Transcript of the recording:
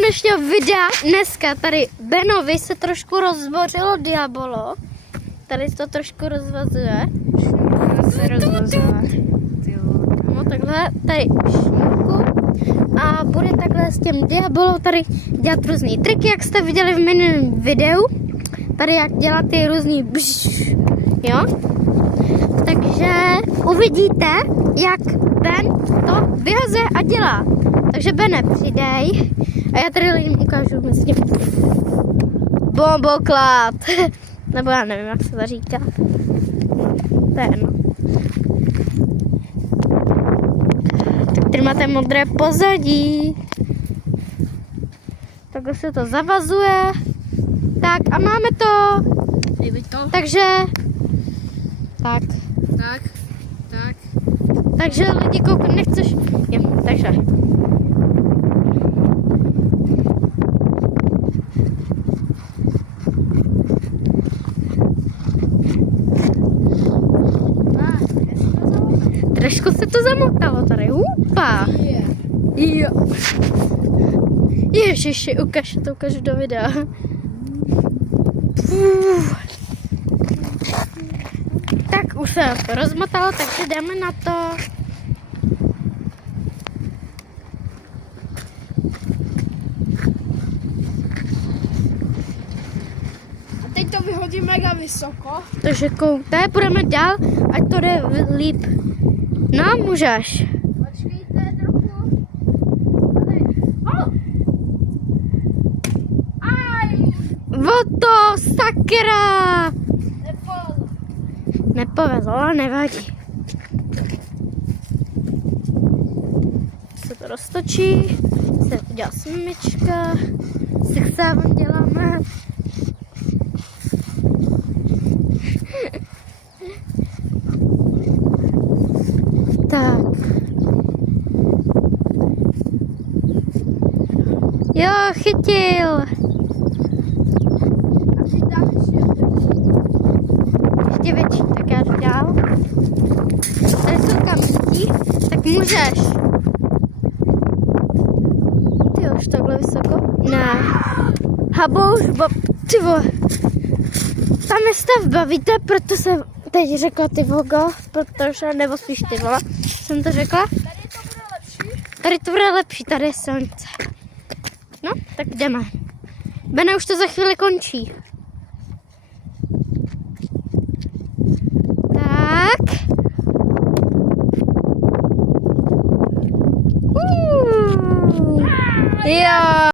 dnešního videa. Dneska tady Benovi se trošku rozbořilo diabolo. Tady to trošku rozvazuje. Se rozvazovat. No takhle, tady šňůrku. A bude takhle s tím diabolou tady dělat různý triky, jak jste viděli v minulém videu. Tady jak dělat ty různý jo. Takže uvidíte, jak Ben to vyhazuje a dělá. Takže Bene, přidej. A já tady lidem ukážu mezi tím. Bomboklad. Nebo já nevím, jak se to říká. To je jedno. Tak tady máte modré pozadí. Takhle se to zavazuje. Tak a máme to. Takže. Tak. Takže lidi koukej, nechceš. Jo, takže. Trošku se to zamotalo tady. Upa. Jo. Ježiši, ukážu do videa. Tak už se to rozmotalo, takže jdeme na to. A teď to vyhodí mega vysoko. Takže koukej, půjdeme dál, ať to jde líp. No, můžeš. Počkejte trochu. Aj! Voto, sakra! Nepovedlo. Nepovedlo, ale nevadí. Se to roztočí, se udělá smyčka, sexávám děláme. Tak. Jo, chytil. Ještě větší, tak já jdu dál. Tady jsou kamíky, tak můžeš. Ty už takhle vysoko? Ne. Habouš, ty vole. Tam je stavba, víte, proto jsem teď řekla ty vogo, protože, nebo spíš ty vole, jsem to řekla. Tady to bude lepší, tady je silnice. No, tak jdeme. Bene, už to za chvíli končí.